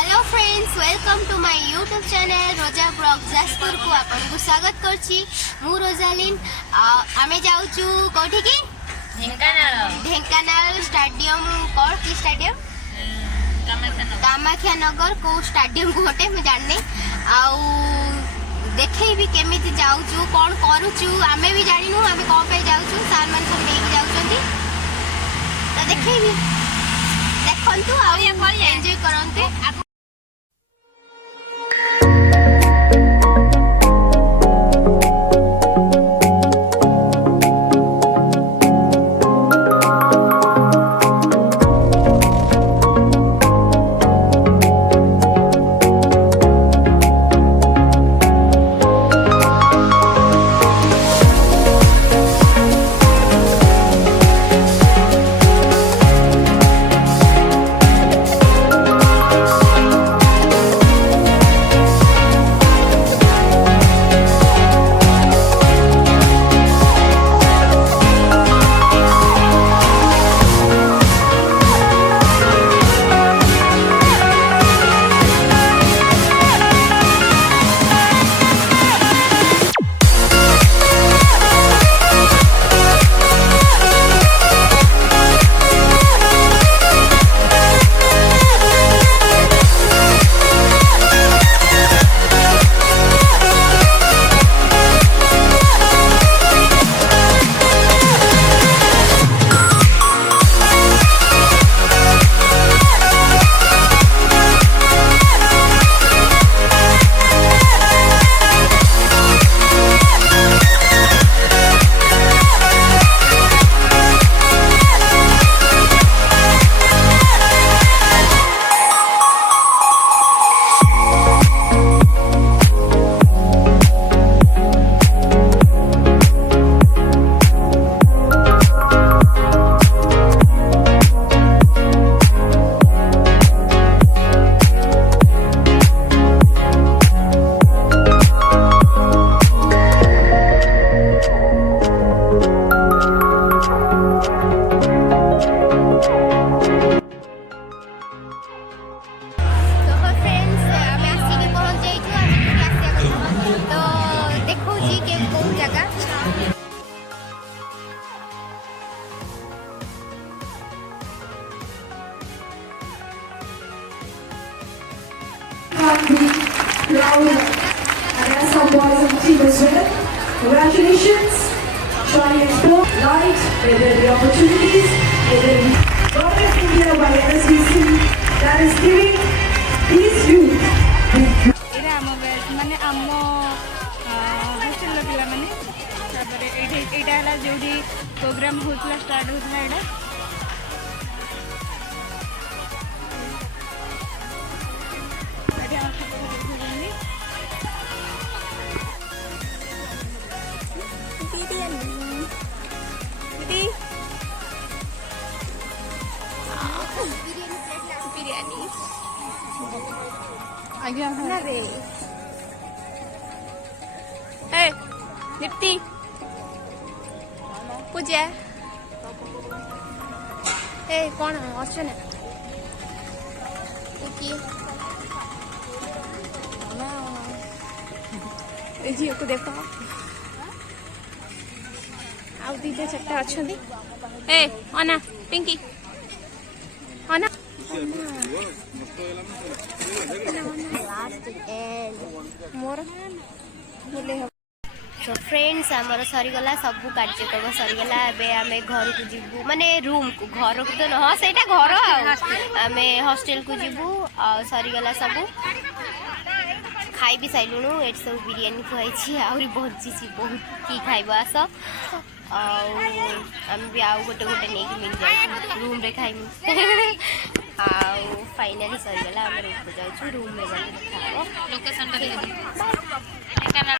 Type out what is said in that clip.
Hello friends, welcome to my YouTube channel Roja blog Jajpur को आपको स्वागत करछि। मु रोजालिन आमे जाउछु कोठी की ढेंकानाल स्टेडियम कोर की स्टेडियम कामाख्यानगर को स्टेडियम को होटे मैं जानने आउ देखे भी केमिति जाउछु कोन करूछु आमे भी जानिनु आमे को पे जाउछु सार मन को लेके जाउछंती तो देखे भी देखंतु आ एंजॉय करंतु। And as some boys on the team as well. Congratulations. Try and explore light, where there will be opportunities, where there will be Government of India by NSBC that is giving these youth. ଏଇଟା ଆମ ମାନେ ଆମ ହଷ୍ଟେଲର ପିଲାମାନେ ତାପରେ ଏଇଟା ହେଲା ଯେଉଁଠି ପ୍ରୋଗ୍ରାମ ହେଉଥିଲା ଷ୍ଟାର୍ଟ ହେଉଥିଲା ଏଇଟା आज्ञा दीप्ति पूजा कौन अच्छे ना झी को देख आउ दीटा चार्टा अच्छा अना पिंकी अना तो फ्रेंड्स आमर सरीगला सब कार्यक्रम सरीगला आम घर को जीवु माने रूम को घर को तो हाँ से घर आम हॉस्टल को जीवु सरीगला सब खाई भी सारूँ ये सब बिरियानी खुआई आहरी बहुत की खाइब आस आम भी आउ गोटे गोटे नहीं मिल जाए रूम रे खाइमु फाइनाली सरीगला आम रूम को जाऊँ रूम में जाके देखा लोकेशन